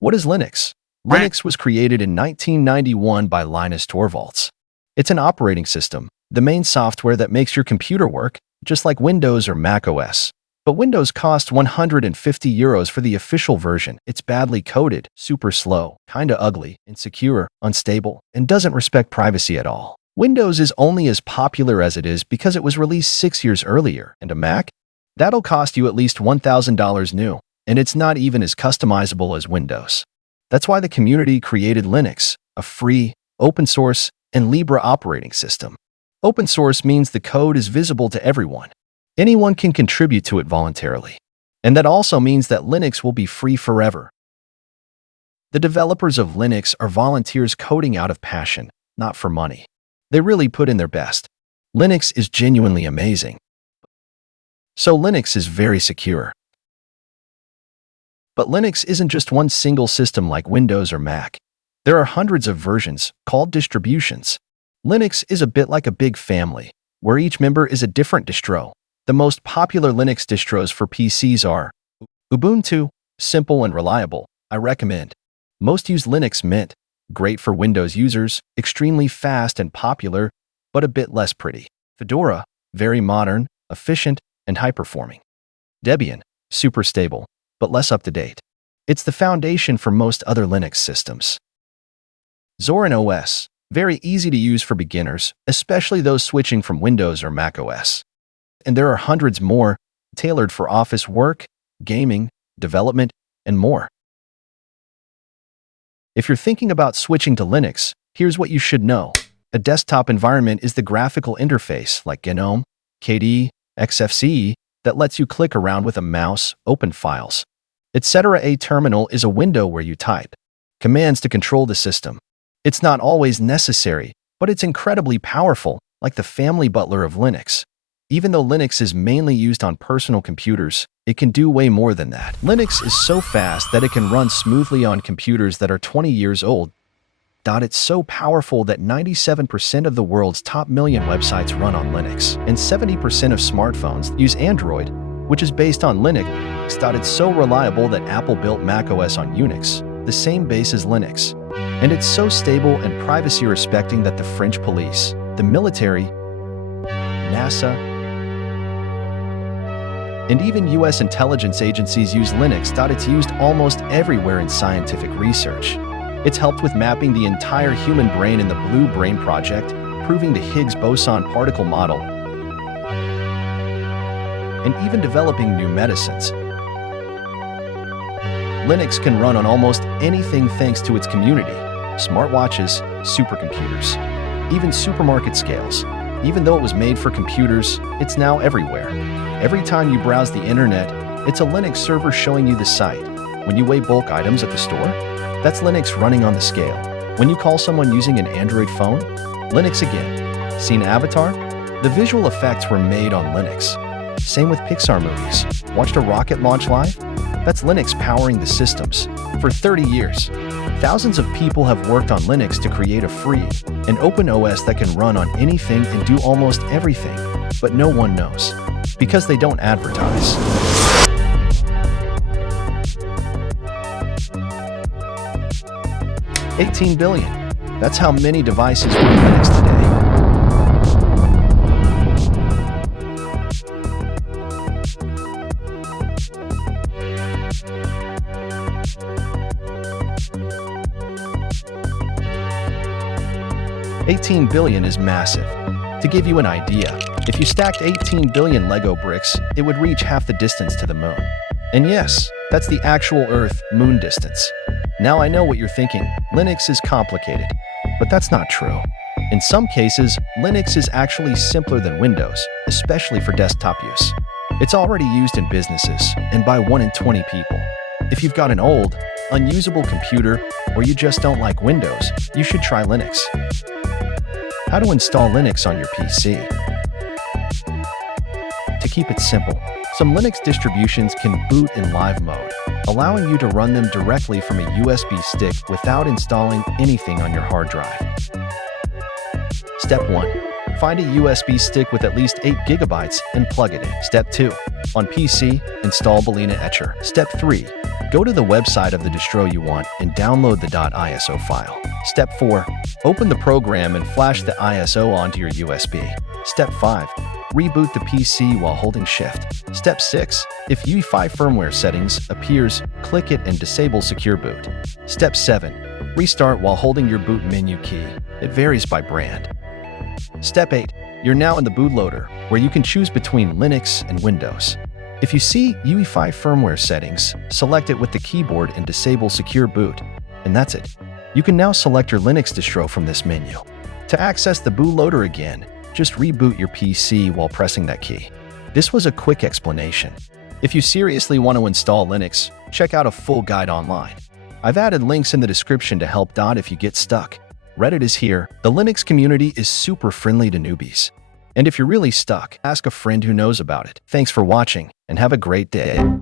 What is Linux? Linux was created in 1991 by Linus Torvalds. It's an operating system, the main software that makes your computer work, just like Windows or Mac OS. But Windows cost €150 for the official version. It's badly coded, super slow, kinda ugly, insecure, unstable, and doesn't respect privacy at all. Windows is only as popular as it is because it was released 6 years earlier. And a Mac? That'll cost you at least $1,000 new, and it's not even as customizable as Windows. That's why the community created Linux, a free, open source, and Libre operating system. Open source means the code is visible to everyone. Anyone can contribute to it voluntarily. And that also means that Linux will be free forever. The developers of Linux are volunteers coding out of passion, not for money. They really put in their best. Linux is genuinely amazing. So Linux is very secure. But Linux isn't just one single system like Windows or Mac. There are hundreds of versions, called distributions. Linux is a bit like a big family, where each member is a different distro. The most popular Linux distros for PCs are Ubuntu, simple and reliable, I recommend. Most use Linux Mint, great for Windows users, extremely fast and popular, but a bit less pretty. Fedora, very modern, efficient, and high-performing. Debian, super stable, but less up-to-date. It's the foundation for most other Linux systems. Zorin OS, very easy to use for beginners, especially those switching from Windows or Mac OS. And there are hundreds more, tailored for office work, gaming, development, and more. If you're thinking about switching to Linux, here's what you should know. A desktop environment is the graphical interface like GNOME, KDE, XFCE, that lets you click around with a mouse, open files, etc. A terminal is a window where you type commands to control the system. It's not always necessary, but it's incredibly powerful, like the family butler of Linux. Even though Linux is mainly used on personal computers, it can do way more than that. Linux is so fast that it can run smoothly on computers that are 20 years old. It's so powerful that 97% of the world's top million websites run on Linux, and 70% of smartphones use Android, which is based on Linux. It's so reliable that Apple built macOS on Unix, the same base as Linux. And it's so stable and privacy-respecting that the French police, the military, NASA, and even US intelligence agencies use Linux. It's used almost everywhere in scientific research. It's helped with mapping the entire human brain in the Blue Brain Project, proving the Higgs boson particle model, and even developing new medicines. Linux can run on almost anything thanks to its community, smartwatches, supercomputers, even supermarket scales. Even though it was made for computers, it's now everywhere. Every time you browse the internet, it's a Linux server showing you the site. When you weigh bulk items at the store, that's Linux running on the scale. When you call someone using an Android phone, Linux again. Seen Avatar? The visual effects were made on Linux. Same with Pixar movies. Watched a rocket launch live? That's Linux powering the systems. For 30 years, thousands of people have worked on Linux to create a free and open OS that can run on anything and do almost everything, but no one knows, because they don't advertise. $18 billion. That's how many devices run Linux today. $18 billion is massive. To give you an idea, if you stacked 18 billion Lego bricks, it would reach half the distance to the moon. And yes, that's the actual Earth-Moon distance. Now I know what you're thinking, Linux is complicated, but that's not true. In some cases, Linux is actually simpler than Windows, especially for desktop use. It's already used in businesses, and by 1 in 20 people. If you've got an old, unusable computer, or you just don't like Windows, you should try Linux. How to install Linux on your PC? To keep it simple, some Linux distributions can boot in live mode, allowing you to run them directly from a USB stick without installing anything on your hard drive. Step 1. Find a USB stick with at least 8 GB and plug it in. Step 2. On PC, install Balena Etcher. Step 3. Go to the website of the distro you want and download the .iso file. Step 4. Open the program and flash the ISO onto your USB. Step 5. Reboot the PC while holding Shift. Step 6. If UI5 firmware settings appears, click it and disable Secure Boot. Step 7. Restart while holding your boot menu key. It varies by brand. Step 8. You're now in the bootloader, where you can choose between Linux and Windows. If you see UI5 firmware settings, select it with the keyboard and disable Secure Boot. And that's it. You can now select your Linux distro from this menu. To access the bootloader again, just reboot your PC while pressing that key. This was a quick explanation. If you seriously want to install Linux, check out a full guide online. I've added links in the description to help if you get stuck. Reddit is here. The Linux community is super friendly to newbies. And if you're really stuck, ask a friend who knows about it. Thanks for watching, and have a great day.